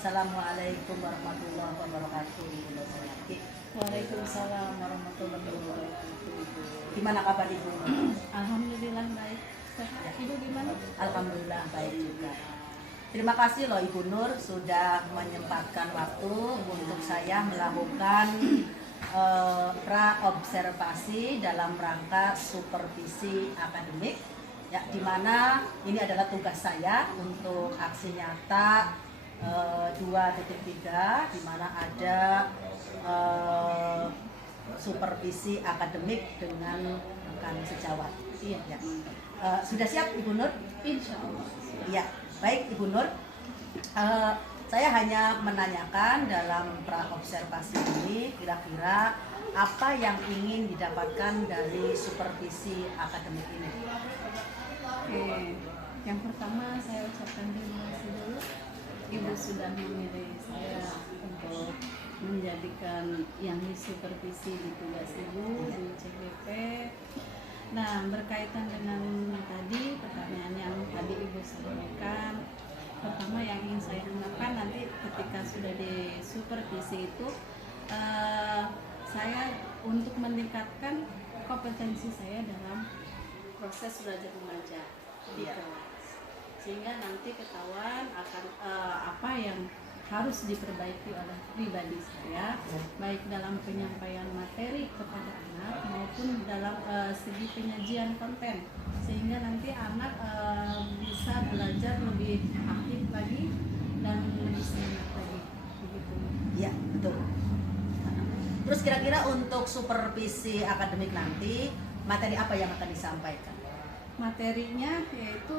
Assalamualaikum warahmatullahi wabarakatuh. Ibu Sayati. Waalaikumsalam warahmatullahi wabarakatuh. Gimana kabar Ibu? Alhamdulillah baik. Ibu gimana? Alhamdulillah baik juga. Terima kasih loh Ibu Nur sudah menyempatkan waktu untuk saya melakukan pra-observasi dalam rangka supervisi akademik, ya, di mana ini adalah tugas saya untuk aksi nyata 2.3, di mana ada supervisi akademik dengan rekan sejawat. Iya. Ya. Sudah siap Ibu Nur? Insya Allah. Iya, baik Ibu Nur. Saya hanya menanyakan dalam pra-observasi ini kira-kira apa yang ingin didapatkan dari supervisi akademik ini. Oke. Yang pertama saya ucapkan terima kasih dulu. Ibu sudah memilih saya untuk menjadikan yang supervisi di tugas Ibu di CBP. Nah, berkaitan dengan tadi pertanyaan yang tadi Ibu sampaikan, pertama yang ingin saya harapkan nanti ketika sudah di supervisi itu saya untuk meningkatkan kompetensi saya dalam proses belajar mengajar di kelas, sehingga nanti ketahuan akan apa yang harus diperbaiki oleh pribadi saya, baik dalam penyampaian materi kepada anak maupun dalam segi penyajian konten, sehingga nanti anak bisa belajar lebih aktif lagi dan lebih semangat lagi, begitu. Iya, betul. Terus kira-kira untuk supervisi akademik nanti materi apa yang akan disampaikan? Materinya yaitu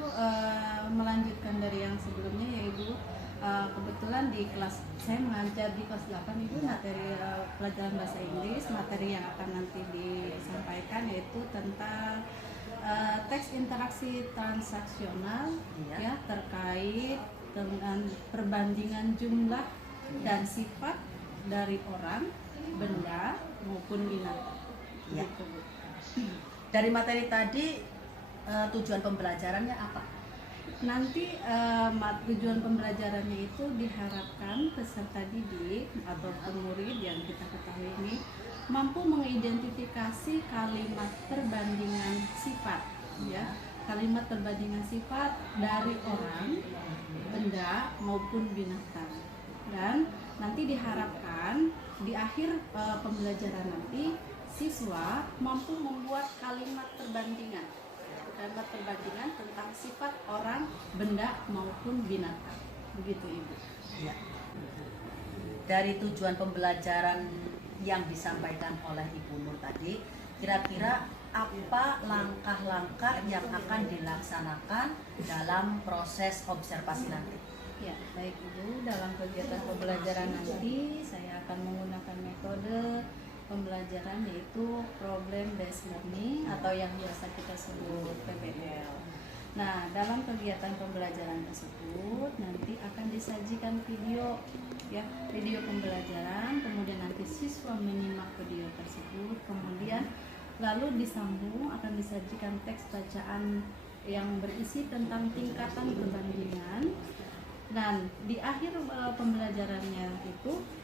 melanjutkan dari yang sebelumnya, yaitu kebetulan di kelas saya mengajar di kelas 8 itu materi pelajaran bahasa Inggris. Materi yang akan nanti disampaikan yaitu tentang teks interaksi transaksional, ya, terkait dengan perbandingan jumlah dan sifat dari orang, benda maupun binatang. Ya. Gitu, Bu. Dari materi tadi tujuan pembelajarannya apa? Nanti tujuan pembelajarannya itu diharapkan peserta didik atau murid yang kita ketahui ini mampu mengidentifikasi kalimat perbandingan sifat, ya, kalimat perbandingan sifat dari orang, benda maupun binatang. Dan nanti diharapkan di akhir pembelajaran nanti siswa mampu membuat kalimat perbandingan tentang sifat orang, benda maupun binatang. Begitu Ibu. Ya. Dari tujuan pembelajaran yang disampaikan oleh Ibu Nur tadi, kira-kira apa langkah-langkah yang akan dilaksanakan dalam proses observasi nanti? Ya, baik Ibu, dalam kegiatan pembelajaran nanti saya akan menggunakan metode pembelajaran yaitu problem based learning atau yang biasa kita sebut PBL. Nah, dalam kegiatan pembelajaran tersebut nanti akan disajikan video, ya, video pembelajaran, kemudian nanti siswa menyimak video tersebut, kemudian lalu disambung akan disajikan teks bacaan yang berisi tentang tingkatan perbandingan, dan di akhir pembelajarannya itu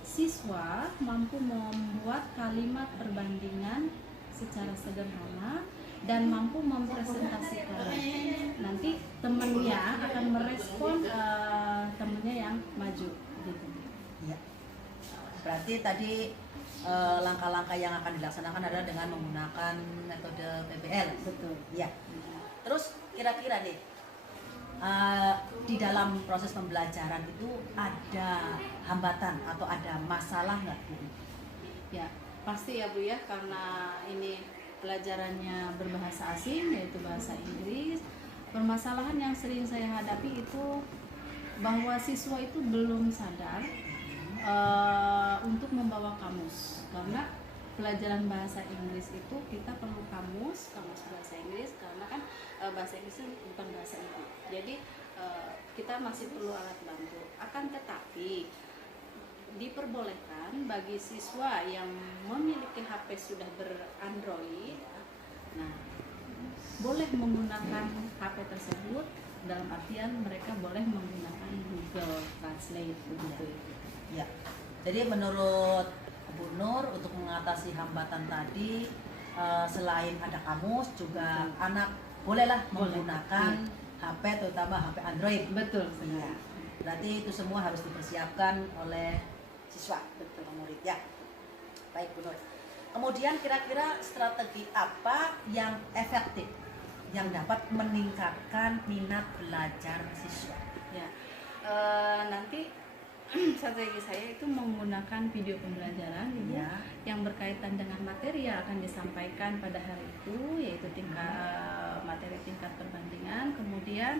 siswa mampu membuat kalimat perbandingan secara sederhana dan mampu mempresentasikan. Nanti temannya akan merespon temannya yang maju, gitu. Ya. Berarti tadi langkah-langkah yang akan dilaksanakan adalah dengan menggunakan metode PBL. Betul. Ya. Terus kira-kira nih di dalam proses pembelajaran itu ada hambatan atau ada masalah nggak Bu? Ya, pasti ya Bu ya, karena ini pelajarannya berbahasa asing yaitu bahasa Inggris. Permasalahan yang sering saya hadapi itu bahwa siswa itu belum sadar untuk membawa kamus, karena pelajaran bahasa Inggris itu kita perlu kamus bahasa Inggris, karena kan bahasa Inggris itu bukan bahasa ibu. Jadi kita masih perlu alat bantu. Akan tetapi diperbolehkan bagi siswa yang memiliki HP sudah ber-Android, nah, boleh menggunakan HP tersebut dalam artian mereka boleh menggunakan Google Translate begitu. Ya. Jadi menurut Bu Nur untuk mengatasi hambatan tadi selain ada kamus juga anak bolehlah menggunakan HP terutama HP Android. Betul. Ya. Berarti itu semua harus dipersiapkan oleh siswa, betul murid ya. Baik Bu Nur. Kemudian kira-kira strategi apa yang efektif yang dapat meningkatkan minat belajar siswa? Ya, nanti strategi saya itu menggunakan video pembelajaran Ibu, Ya. yang berkaitan dengan materi yang akan disampaikan pada hari itu, yaitu materi tingkat perbandingan. Kemudian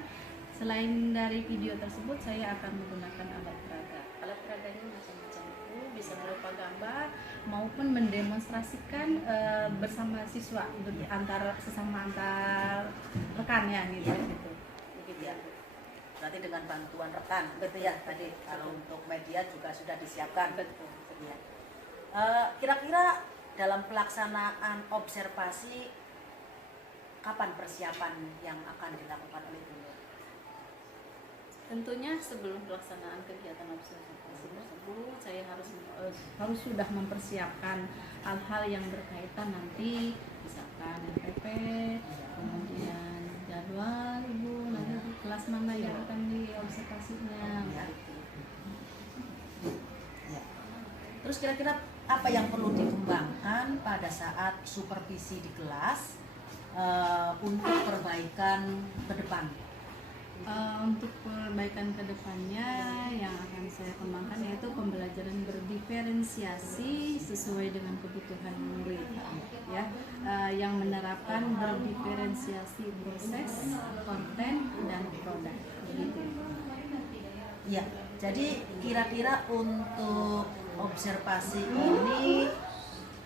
selain dari video tersebut, saya akan menggunakan alat peraga. Alat peraganya macam-macam itu, bisa berupa gambar maupun mendemonstrasikan bersama siswa sesama antar rekannya gitu. Begitu Ya. Berarti dengan bantuan rekan, betul ya tadi. Kalau untuk media juga sudah disiapkan. Betul. Ya. Kira-kira dalam pelaksanaan observasi kapan persiapan yang akan dilakukan oleh Bu Nur? Tentunya sebelum pelaksanaan kegiatan observasi tersebut, saya harus sudah mempersiapkan hal-hal yang berkaitan nanti, misalkan NPP, kemudian jadwal Ibu, nanti kelas mana yang akan diobservasinya. Ya. Ya. Terus kira-kira apa yang perlu dikembangkan pada saat supervisi di kelas untuk perbaikan ke depan? Untuk perbaikan kedepannya yang akan saya kembangkan yaitu pembelajaran berdiferensiasi sesuai dengan kebutuhan murid, ya, yang menerapkan berdiferensiasi proses, konten, dan produk. Begitu. Ya, jadi kira-kira untuk observasi ini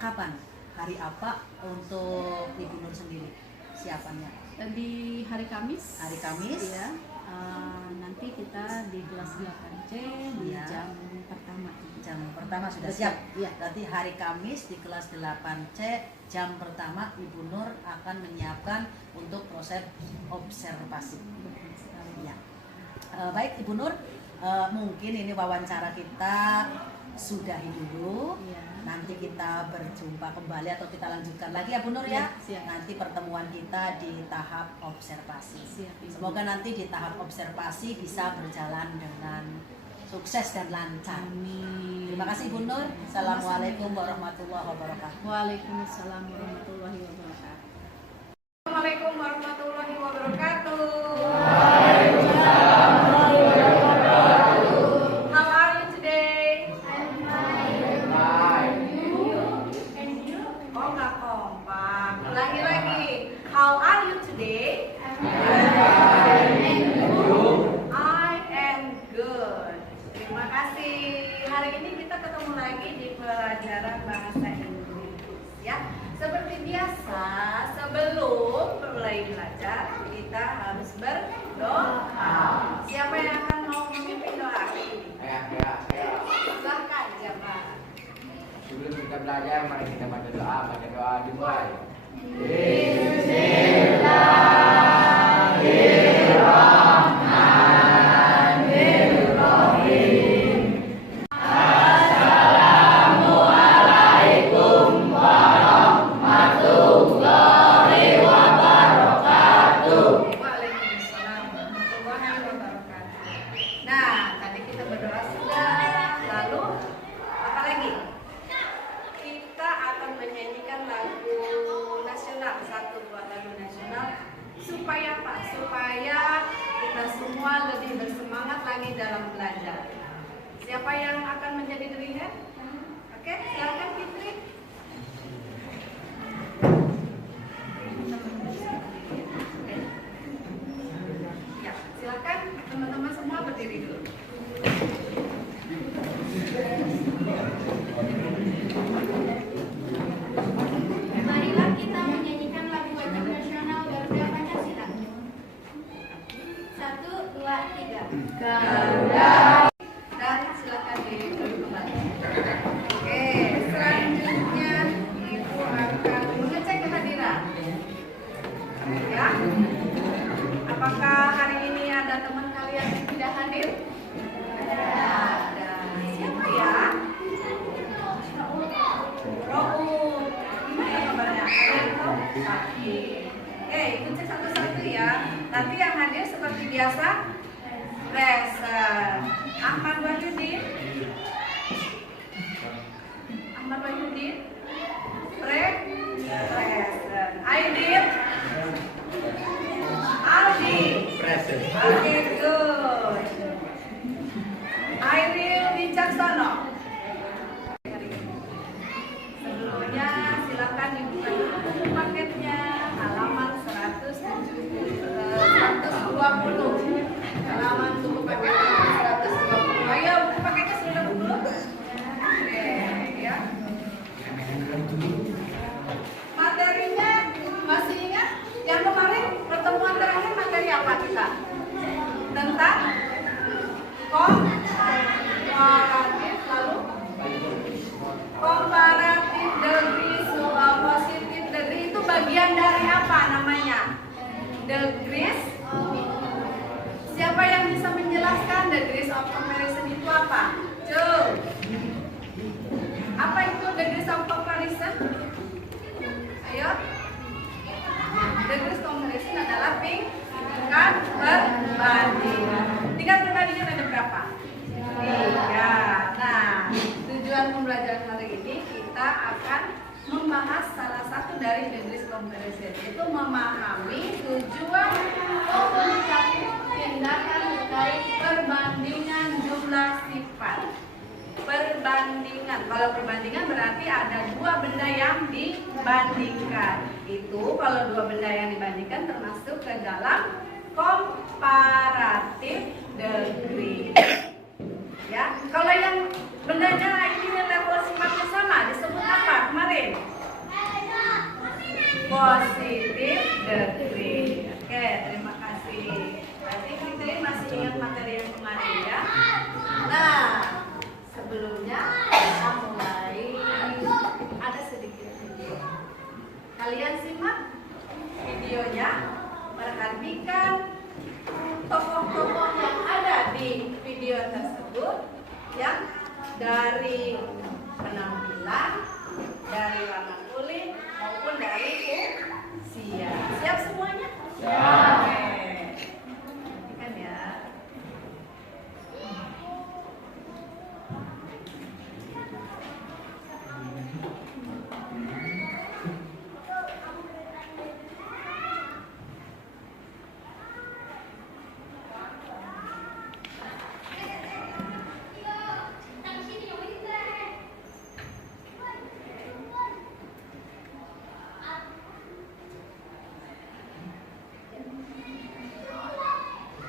kapan? Hari apa untuk Ibu Nur sendiri siapannya? Di hari Kamis. Hari Kamis. Ya. Nanti kita di kelas 8C di Ya. jam pertama. Jam pertama sudah Betul. siap. Iya. Berarti hari Kamis di kelas 8C jam pertama Ibu Nur akan menyiapkan untuk proses observasi. Betul sekali. Ya. Baik Ibu Nur, mungkin ini wawancara kita sudahi dulu. Iya. Nanti kita berjumpa kembali atau kita lanjutkan lagi ya Bu Nur ya. Iya, siap. Nanti pertemuan kita di tahap observasi. Siap, Ibu. Semoga nanti di tahap observasi bisa berjalan dengan sukses dan lancar. Amin. Terima kasih Bu Nur. Assalamualaikum warahmatullahi wabarakatuh. Waalaikumsalam warahmatullahi wabarakatuh. Assalamualaikum warahmatullahi wabarakatuh. How are you today? Oh, nggak kompak. Ulangi lagi. How are you today? I am good. Terima kasih. Hari ini kita ketemu lagi di pelajaran bahasa Inggris, ya. Seperti biasa, sebelum mulai belajar kita harus berdoa. Siapa yang akan mau memimpin doa hari ini? Silahkan jamaah. Sebelum kita belajar, mari kita baca doa dimulai. Waalaikumsalam warahmatullahi wabarakatuh. Nah, tadi kita berdoa sudah. Lalu apa lagi? Kita akan menyanyikan lagu nasional, satu buah lagu nasional. Supaya apa? Supaya kita semua lebih bersemangat lagi dalam belajar. Siapa yang akan menjadi dirinya? Oke, silakan Fitri. Ya, silakan teman-teman semua berdiri dulu. Marilah kita menyanyikan lagu wajib nasional Garuda Pancasila. 1, 2, 3. Dan silakan duduk kembali. Oke, selanjutnya Ibu akan mengecek kehadiran. Ya. Apakah hari ini biasa? Present. Ahmad Wahyudin? Ahmad Wahyudin? Present. Aidil? Aldi? Present. Oke, good. Airil Wicaksono. Sebelumnya silakan dibuka dulu paketnya, halaman 120. Halaman buku paket 120. Ayo buku paketnya sudah dulu. Oke, ya. Materinya masih ingat? Yang kemarin pertemuan terakhir materi apa kita? Tentang komparatif, lalu komparatif degree, positive degree itu bagian dari apa namanya? Degrees. Siapa yang bisa menjelaskan degrees of comparison itu apa? Cuk. Apa itu degrees of comparison? Ayo. Degrees comparison adalah tingkat perbandingan. Tingkat perbandingan ada berapa? 3. Nah, tujuan pembelajaran hari ini kita akan membahas salah satu dari degrees comparison, yaitu memahami tujuan komunikatif tindakan terkait perbandingan jumlah sifat. Perbandingan, kalau perbandingan berarti ada dua benda yang dibandingkan. Itu kalau dua benda yang dibandingkan termasuk ke dalam komparatif degree. Ya, kalau yang bendanya ini level sifatnya sama disebut apa kemarin? Positif degree. Oke, terima kasih. Berarti kita masih ingat materi yang kemarin ya. Nah, sebelumnya kita mulai ada sedikit video. Kalian simak videonya, perhatikan tokoh-tokoh yang ada di video tersebut, yang dari penampilan, dari warna kulit maupun dari usia. Siap semuanya? Siap. Oke. Perhatikan ya.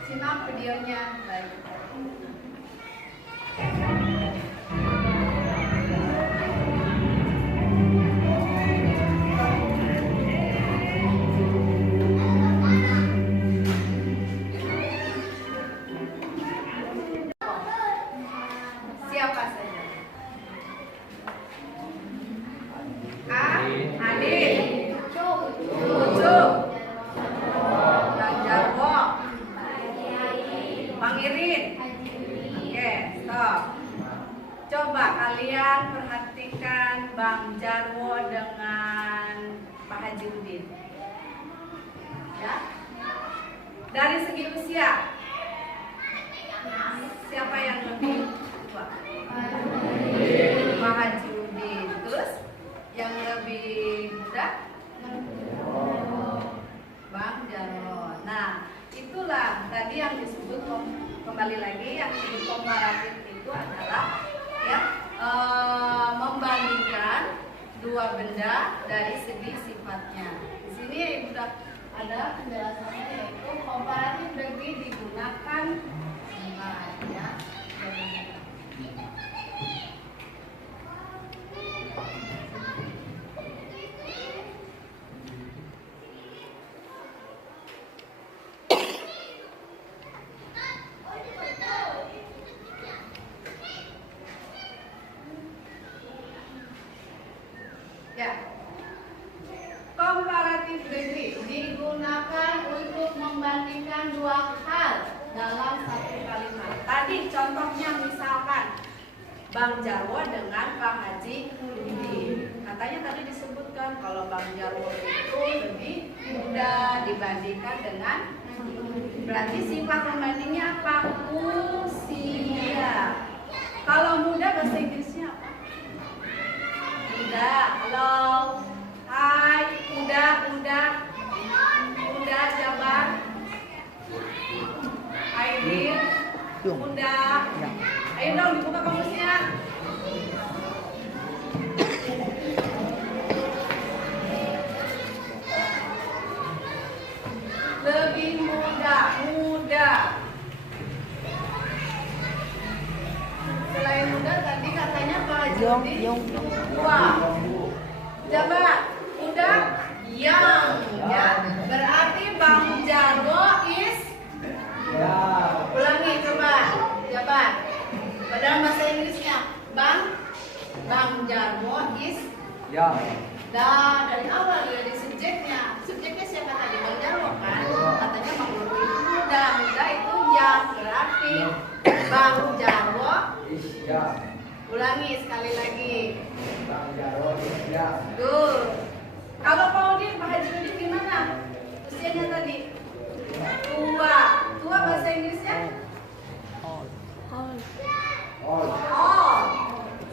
Simak videonya baik. Siapa saja? A. Adit. Ucup. Dan Jarwo. Bang Irin. Oke, stop. Coba kalian perhatikan Bang Jarwo dengan Pak Haji Udin. Ya. Dari segi usia, siapa yang lebih tua? Pak Haji Udin. Terus yang lebih muda? Bang Jarwo. Nah, itulah tadi yang disebut kembali lagi yang disebut komparatif itu adalah ya membandingkan dua benda dari segi sifatnya. Di sini sudah ada penjelasannya, yaitu komparatif degree digunakan ya. Ya, komparatif degree digunakan untuk membandingkan dua hal dalam satu kalimat. Tadi contohnya misalkan Bang Jarwo dengan Pak Haji Udin. Katanya tadi disebutkan kalau Bang Jarwo itu lebih muda dibandingkan dengan Berarti sifat pembandingnya apa? Usia. Kalau muda bahasa Inggrisnya apa? Muda. Halo. Hai. Muda. Muda jabat. Aidin. Muda. Ayo dong dibuka kamusnya. Lebih muda. Selain muda tadi katanya Pak Haji tua. Jabat muda yang ya. Berarti Bang Jarwo is ulangi coba. Jabat. Padahal bahasa Inggrisnya Bang Jarwo is dari awal dari subjeknya siapa tadi? Bang Jarwo kan katanya Bang Jarwo itu muda itu yang, berarti Bang Jarwo ulangi sekali lagi. Good. Kalau Pak Udin, Pak Haji Udin gimana usianya tadi? Tua bahasa Inggrisnya?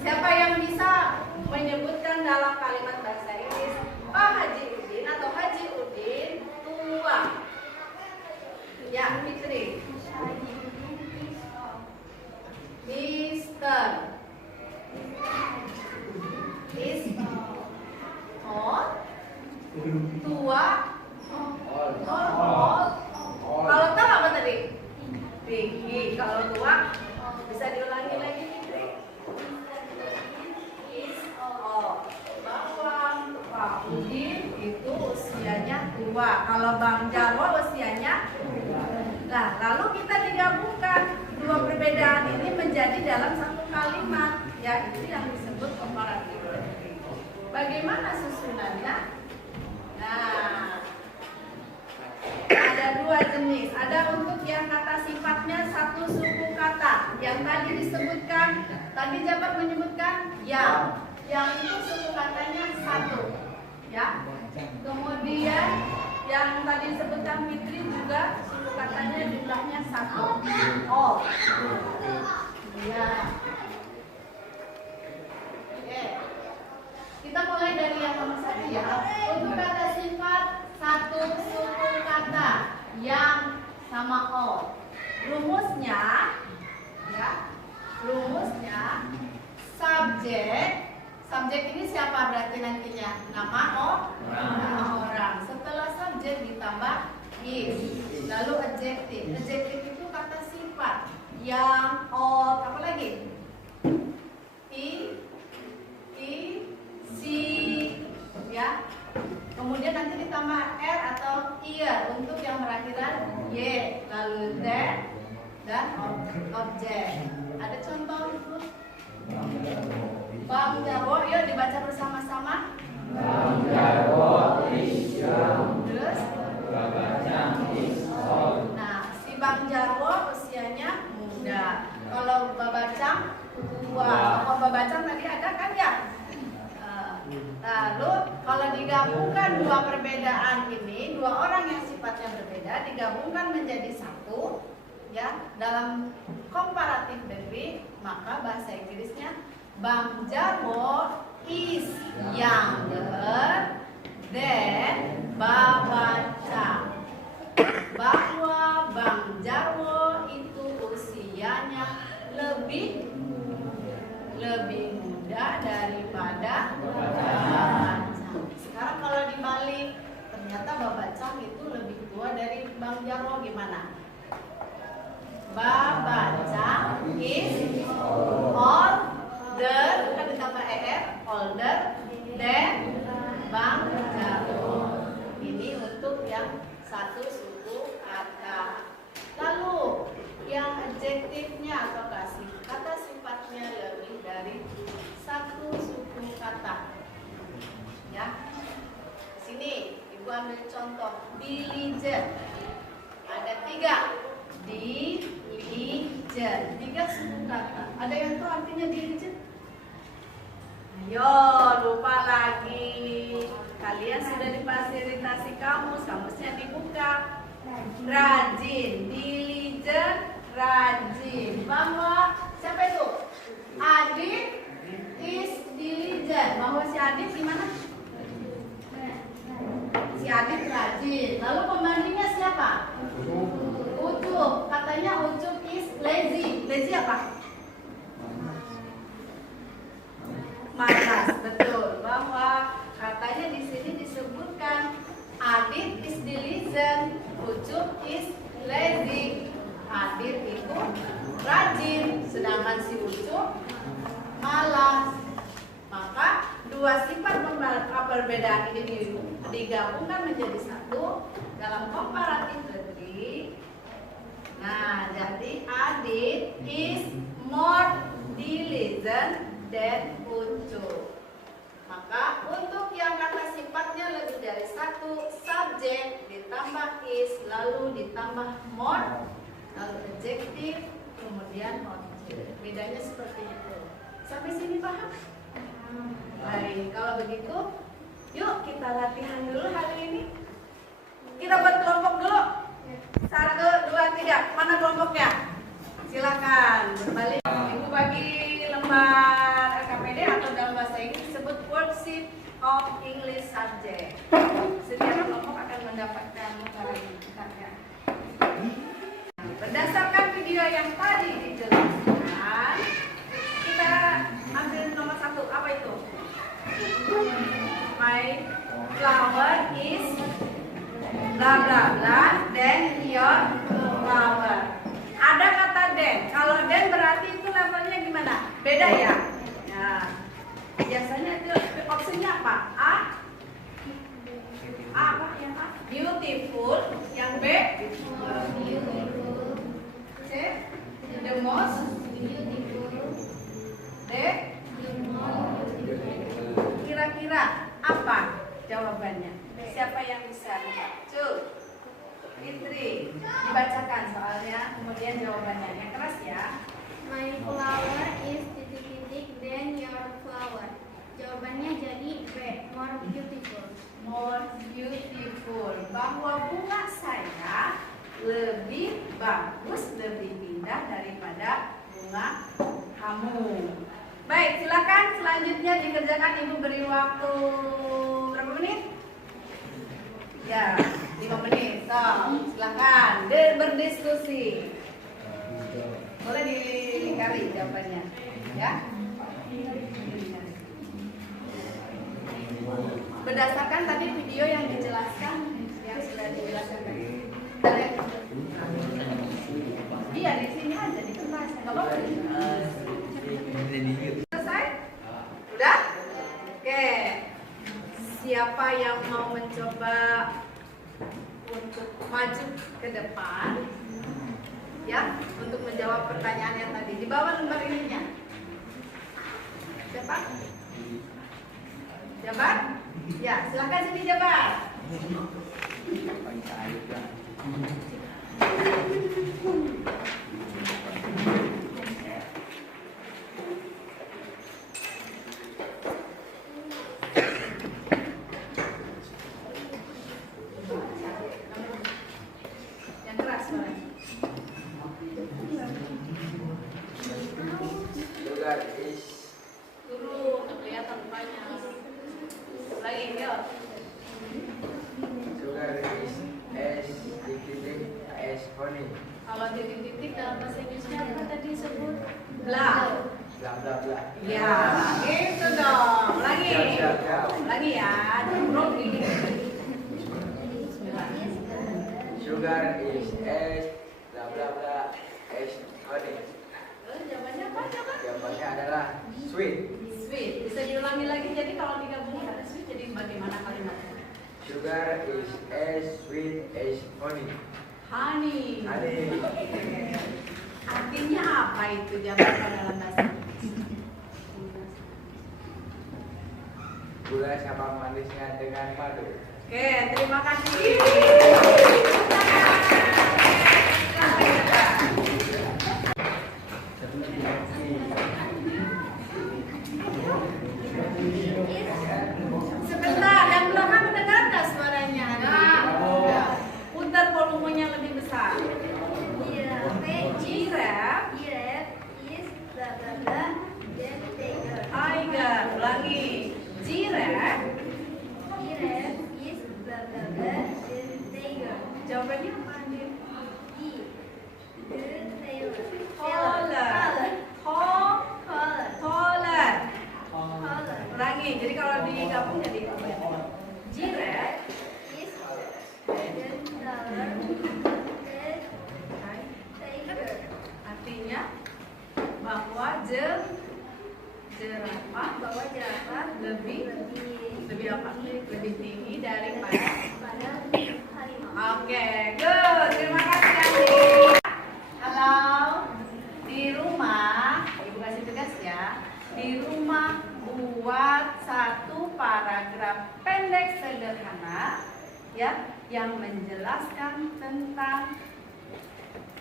Siapa yang bisa menyebutkan dalam kalimat bahasa Inggris Pak Haji Udin atau Haji Udin tua? Ya, Fitri. Mister. Is old. Tua. Old. Kalau tua apa tadi? Tinggi. Kalau tua bisa diulangi lagi, Fitri. Is old. Bahwa Pak Udin itu usianya tua. Kalau Bang Jarwo usianya. Nah, lalu kita digabungkan dua perbedaan ini menjadi dalam satu kalimat, ya itu yang disebut komparatif. Bagaimana susunannya? Nah, ada dua jenis. Ada untuk yang kata sifatnya satu suku kata. Yang tadi disebutkan, tadi Jabat menyebutkan yang itu suku katanya satu, ya. Kemudian yang tadi disebutkan Fitri juga suku katanya jumlahnya satu. Ya. Oke. Kita mulai dari yang nomor satu ya. Untuk kata sifat satu suku kata yang sama all. Rumusnya, ya. Subjek ini siapa berarti nantinya? Nama orang. Setelah subjek ditambah is. Lalu adjektif. Adjektif itu kata sifat yang all, apa lagi? Si, ya. Kemudian nanti ditambah r atau ear untuk yang berakhiran y. Lalu that dan objek. Ada contoh itu? Bang Jarwo, yuk dibaca bersama-sama. Bang Jarwo is young. Terus? Nah, si Bang Jarwo usianya muda. Kalau Babacang tua. Kalau Babacang tadi ada kan ya? Lalu kalau digabungkan dua perbedaan ini, dua orang yang sifatnya berbeda digabungkan menjadi satu, ya, dalam comparative degree, maka bahasa Inggrisnya Bang Jarwo is younger than Babacang. Bahwa Bang Jarwo itu usianya lebih muda daripada Babacang. Sekarang kalau dibalik, ternyata Babacang itu lebih tua dari Bang Jarwo, gimana? Babacang is older, kan ditambah older than Bang Jarwo. Ini untuk yang satu suku kata. Lalu yang adjektifnya atau kata sifatnya lebih dari satu suku kata. Ya. Di sini Ibu ambil contoh diligent. Ada 3. Diligent. 3 suku kata. Ada yang tahu artinya diligent? Ayo, lupa lagi. Kalian sudah difasilitasi kamus, kamusnya dibuka. rajin. Diligent, rajin. Bahwa siapa itu? Adit is diligent. Bahwa si Adit gimana? Si Adit rajin. Lalu pembandingnya siapa? Ucup. Katanya Ucup is lazy. Lazy apa? Malas. Betul. Bahwa katanya di sini disebutkan Adit is diligent, Ucup is lazy. Adit itu rajin, sedangkan si Ucup malas. Maka dua sifat perbedaan ini digabungkan menjadi satu dalam comparative degree. Nah, jadi Adit is more diligent than Ucup. Maka untuk yang kata sifatnya lebih dari satu, subjek ditambah is, lalu ditambah more, lalu adjektif, kemudian objek. Bedanya seperti itu. Sampai sini paham? Baik, kalau begitu, yuk kita latihan dulu hari ini. Kita buat kelompok dulu. 1, 2, 3. Mana kelompoknya? Silakan berbalik. Ibu bagi lembar LKPD atau dalam bahasa Inggris disebut worksheet of English subject. Setiap kelompok akan mendapatkan lembar ini. Berdasarkan video yang tadi dijelaskan, kita ambil nomor 1. Apa itu? My flower is bla bla bla, then your flower. Ada kata then. Kalau then berarti itu levelnya gimana? Beda ya? Nah, biasanya itu opsinya apa? A apa yang A? Beautiful. Yang B? C? The most? D? Kira-kira apa jawabannya? Siapa yang bisa? Cuk, Fitri, dibacakan soalnya, kemudian jawabannya. Yang keras ya. My flower is titik-titik, then your flower. Jawabannya jadi B, more beautiful. More beautiful. Bahwa bunga saya lebih bagus, lebih indah daripada bunga kamu. Baik, silakan selanjutnya dikerjakan. Ibu beri waktu berapa menit? Ya, 5 menit. So, silakan berdiskusi. Boleh dikali jawabannya, ya. Berdasarkan tadi video yang dijelaskan, yang sudah dijelaskan tadi. Iya, di sini aja di kertas. Nggak apa-apa. Selesai? Udah? Oke. Siapa yang mau mencoba untuk maju ke depan, ya, untuk menjawab pertanyaan yang tadi di bawah lembar ininya? Siapa? Jabar? Ya, silakan sini Jabar. Yang keras suaranya. Sugar is Turun, kelihatan banyak. Lagi, yuk. sugar is titik es honey. Kalau titik-titik dalam bahasa Inggrisnya apa tadi sebut? Bla bla bla. Ya, gitu dong. Lagi. Siap. Lagi ya, grogi. Sugar is bla bla bla honey. Jawabannya apa? Jawabannya adalah sweet. Sweet. Bisa diulangi lagi. Jadi kalau digabungin ada sweet, jadi bagaimana kalimatnya? Sugar is sweet as honey. Honey. Honey. Artinya apa itu jawaban dalam bahasa Inggris? Gula sama manisnya dengan madu. Oke, terima kasih. Sebentar, yang belakang mendengar nggak suaranya? Nah, putar volumenya lebih tinggi daripada harimau. Oke, good. Terima kasih Andi. Halo. Di rumah, Ibu kasih tugas ya. Di rumah buat satu paragraf pendek sederhana ya yang menjelaskan tentang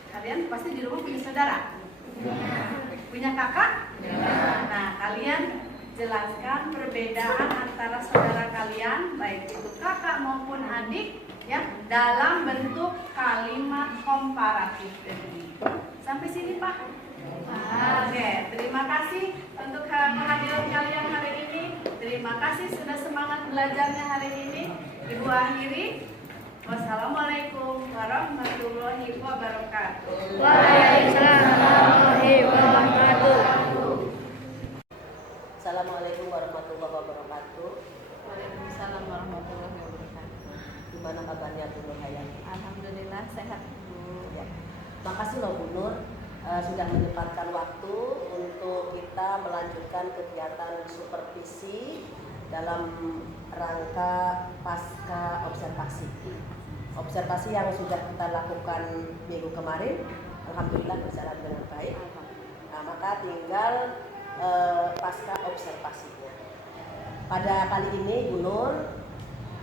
kalian pasti di rumah punya saudara. Punya kakak? Nah, kalian jelaskan perbedaan antara saudara kalian baik itu kakak maupun adik ya dalam bentuk kalimat komparatif. Sampai sini Pak? Oke, terima kasih untuk kehadiran kalian hari ini. Terima kasih sudah semangat belajarnya hari ini. Ibu akhiri. Wassalamualaikum warahmatullahi wabarakatuh. Waalaikumsalam warahmatullahi wabarakatuh. Assalamualaikum warahmatullahi wabarakatuh. Waalaikumsalam warahmatullahi wabarakatuh. Gimana kabarnya Bu Nur Hayati? Alhamdulillah sehat Bu. Ya. Makasih loh Bu Nur sudah menyempatkan waktu untuk kita melanjutkan kegiatan supervisi dalam rangka pasca observasi. Observasi yang sudah kita lakukan minggu kemarin, alhamdulillah berjalan dengan baik. Nah, maka tinggal pasca observasinya. Pada kali ini Bu Nur,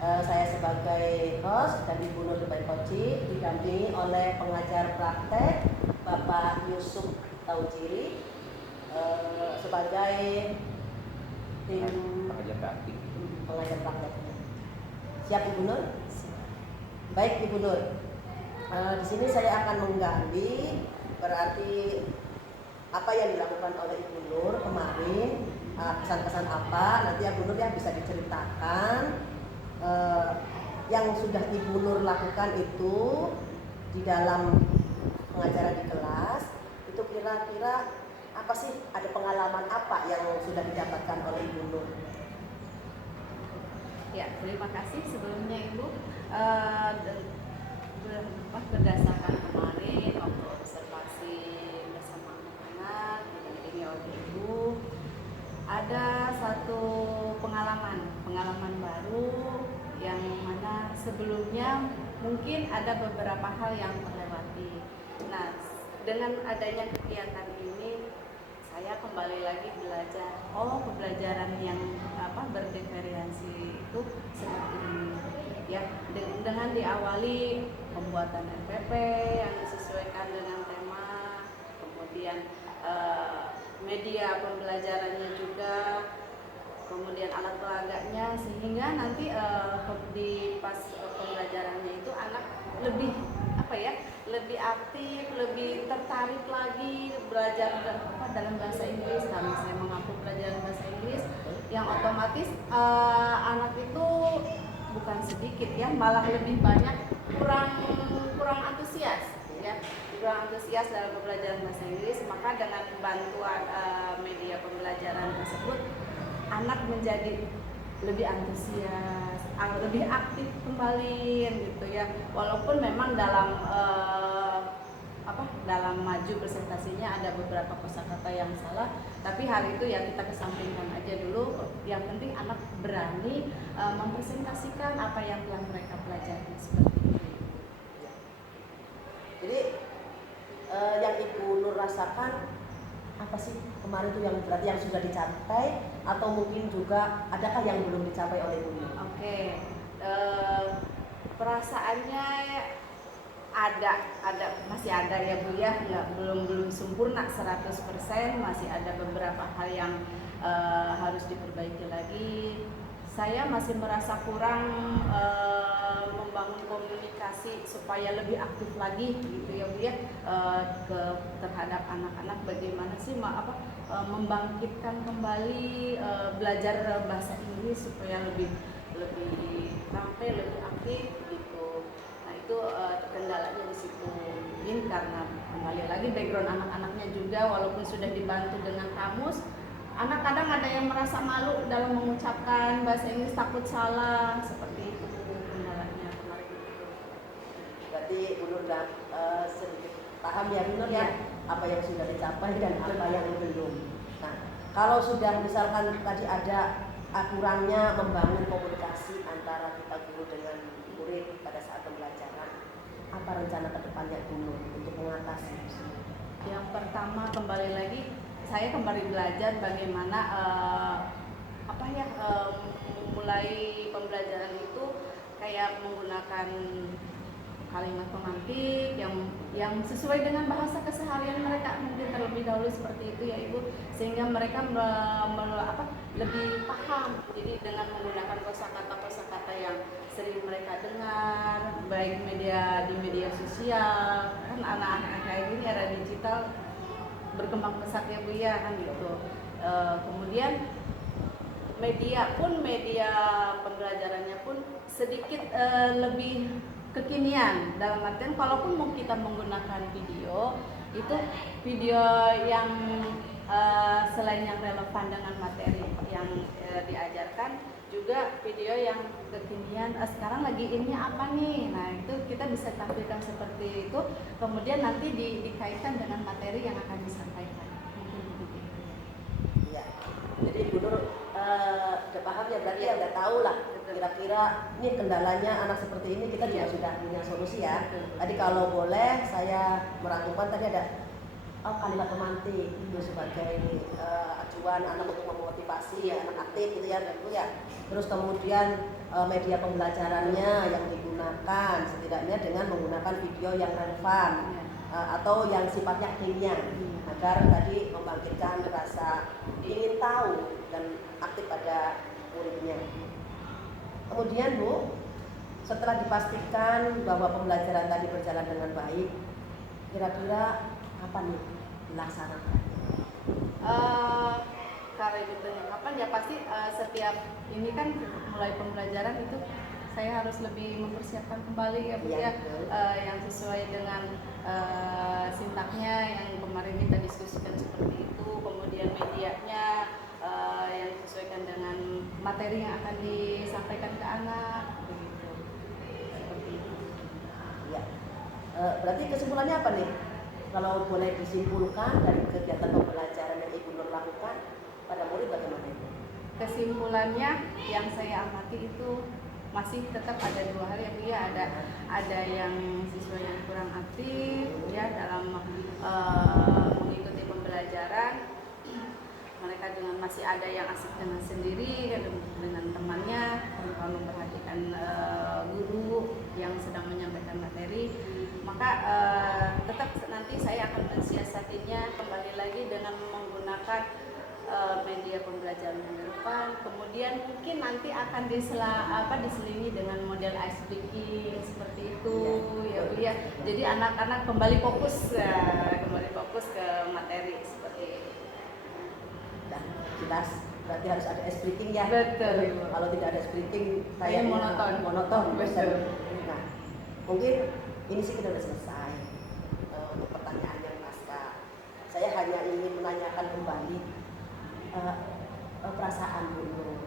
saya sebagai host dan Ibu Nur sebagai coach didampingi oleh pengajar praktek Bapak Yusuf Taujiri sebagai tim Pengajar praktik. pengajar praktek. Siap Ibu Nur? Baik Ibu Nur. Di sini saya akan menggali berarti apa yang dilakukan oleh Ibu Nur kemarin, kesan-kesan apa nanti Ibu Nur yang bisa diceritakan yang sudah Ibu Nur lakukan itu di dalam pengajaran di kelas itu kira-kira apa sih, ada pengalaman apa yang sudah didapatkan oleh Ibu Nur? Ya, terima kasih sebelumnya Ibu. Berdasarkan kemarin waktu observasi bersama anak-anak didampingi oleh Ibu, ada satu pengalaman baru yang mana sebelumnya mungkin ada beberapa hal yang terlewati. Nah, dengan adanya kegiatan ini saya kembali lagi belajar. Pembelajaran yang berdiferensi itu seperti ini. Ya, dengan diawali pembuatan RPP yang disesuaikan dengan tema, kemudian media pembelajarannya juga, kemudian alat peraganya, sehingga nanti di pas pembelajarannya itu anak lebih lebih aktif, lebih tertarik lagi belajar dalam bahasa Inggris. Karena saya mengampu pelajaran bahasa Inggris yang otomatis anak itu bukan sedikit ya, malah lebih banyak kurang antusias ya, kurang antusias dalam pembelajaran bahasa Inggris. Maka dengan bantuan media pembelajaran tersebut anak menjadi lebih antusias, lebih aktif kembali gitu ya. Walaupun memang dalam dalam maju presentasinya ada beberapa kosakata yang salah, tapi hal itu ya kita kesampingkan aja dulu. Yang penting anak berani mempresentasikan apa yang telah mereka pelajari seperti itu. Jadi yang Ibu Nur rasakan apa sih kemarin itu yang berarti yang sudah dicapai atau mungkin juga adakah yang belum dicapai oleh Ibu Nur? Oke, perasaannya masih ada ya Bu ya, belum sempurna 100%, masih ada beberapa hal yang harus diperbaiki lagi. Saya masih merasa kurang membangun komunikasi supaya lebih aktif lagi gitu ya Bu ya, terhadap anak-anak. Bagaimana sih membangkitkan kembali belajar bahasa Inggris supaya lebih tampil, lebih aktif gitu. Nah itu kendalanya di situ. Mungkin karena kembali lagi background anak-anaknya juga, walaupun sudah dibantu dengan kamus, anak kadang ada yang merasa malu dalam mengucapkan bahasa Inggris, takut salah, seperti itu kendalanya kemarin itu. Berarti Bu Nur sedikit paham ya Bu Nur ya, apa yang sudah dicapai dan apa yang belum. Nah, kalau sudah misalkan tadi ada kurangnya membangun komunikasi antara kita guru dengan murid pada saat pembelajaran. Apa rencana kedepannya guru untuk mengatasi itu semua? Yang pertama kembali lagi saya kembali belajar bagaimana memulai pembelajaran itu kayak menggunakan kalimat pemantik yang sesuai dengan bahasa keseharian mereka mungkin terlebih dahulu seperti itu ya Ibu, sehingga mereka lebih paham. Jadi dengan menggunakan kosakata yang sering mereka dengar baik di media sosial, kan anak-anak kayak gini era digital berkembang pesat ya Bu ya kan gitu. Kemudian media pembelajarannya pun sedikit lebih kekinian, dalam artian kalaupun mau kita menggunakan video itu video yang selain yang relevan dengan materi yang diajarkan, juga video yang kekinian sekarang lagi ini apa nih, nah itu kita bisa tampilkan seperti itu, kemudian nanti dikaitkan dengan materi yang akan disampaikan. Ya, jadi Ibu Nur udah paham ya, berarti ya udah tahu lah kira-kira ini kendalanya anak seperti ini, kita juga sudah punya solusi ya. Tadi kalau boleh saya merangkumkan, tadi ada kalimat pemantik itu sebagai acuan anak untuk memotivasi anak aktif gitu ya, Bu ya. Terus kemudian media pembelajarannya yang digunakan setidaknya dengan menggunakan video yang relevan atau yang sifatnya kekinian, agar tadi membangkitkan rasa ingin tahu dan aktif pada muridnya. Kemudian Bu, setelah dipastikan bahwa pembelajaran tadi berjalan dengan baik, kira-kira kapan nih dilaksanakan? Kalau Ibu tanya kapan, ya pasti setiap ini kan mulai pembelajaran itu saya harus lebih mempersiapkan kembali ya Bu ya, yang sesuai dengan sintaknya yang kemarin kita diskusikan seperti itu, kemudian medianya yang disesuaikan dengan materi yang akan disampaikan ke anak, begitu. Seperti itu. Ya. Berarti kesimpulannya apa nih? Kalau boleh disimpulkan dari kegiatan pembelajaran yang Ibu Nur lakukan pada murid bagaimana itu? Kesimpulannya yang saya amati itu masih tetap ada dua hal ya Bu ya, ada yang siswa yang kurang aktif ya dalam mengikuti pembelajaran. Mereka dengan masih ada yang asik dengan sendiri dengan temannya tanpa memperhatikan guru yang sedang menyampaikan materi, maka tetap nanti saya akan mensiasatinya kembali lagi dengan menggunakan media pembelajaran yang relevan. Kemudian mungkin nanti akan diselingi dengan model ice breaking seperti itu ya Bu ya. Jadi anak-anak kembali fokus ke materi seperti itu. Nah, jelas berarti harus ada ice breaking ya. Betul. Kalau tidak ada ice breaking kayak monoton. Betul. Nah, mungkin ini sih kita sudah selesai untuk pertanyaan yang pasca. Saya hanya ingin menanyakan kembali perasaan Bu Nur.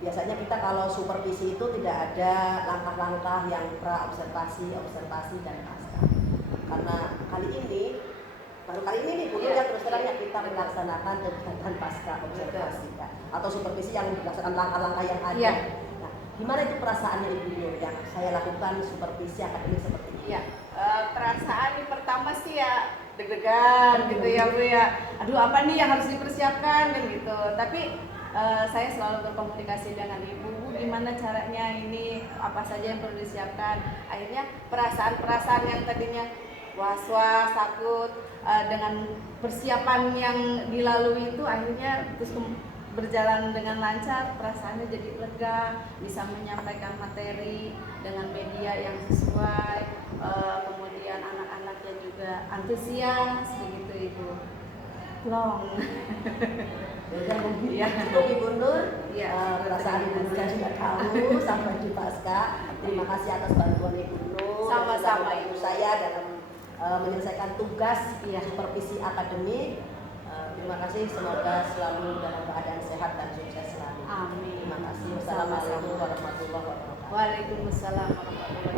Biasanya kita kalau supervisi itu tidak ada langkah-langkah yang pra-observasi, observasi dan pasca. Karena baru kali ini nih Bu Nur ya terus terangnya kita melaksanakan kegiatan pasca observasi kan, atau supervisi yang berdasarkan langkah-langkah yang ada. Ya. Nah, gimana itu perasaannya Ibu Nur yang saya lakukan supervisi akademik seperti ini? Ya, perasaan yang pertama sih ya deg-degan gitu ya Bu ya. Aduh apa nih yang harus dipersiapkan dan gitu. Tapi saya selalu berkomunikasi dengan Ibu, gimana caranya ini, apa saja yang perlu disiapkan. Akhirnya perasaan-perasaan yang tadinya was-was, takut, dengan persiapan yang dilalui itu akhirnya terus berjalan dengan lancar, perasaannya jadi lega, bisa menyampaikan materi dengan media yang sesuai, kemudian anak-anaknya juga antusias begitu Ibu. Long. Ya, cukup Ibu Nur. Ya, Perasaan Ibu Nur sudah tahu sampai di pasca. Terima kasih atas bantuan Ibu Nur. Sama-sama Ibu saya dalam menyelesaikan tugas supervisi akademik. Terima kasih, semoga selalu dalam keadaan sehat dan sukses selalu. Amin. Terima kasih. Wassalamualaikum warahmatullahi wabarakatuh. Waalaikumsalam warahmatullahi wabarakatuh.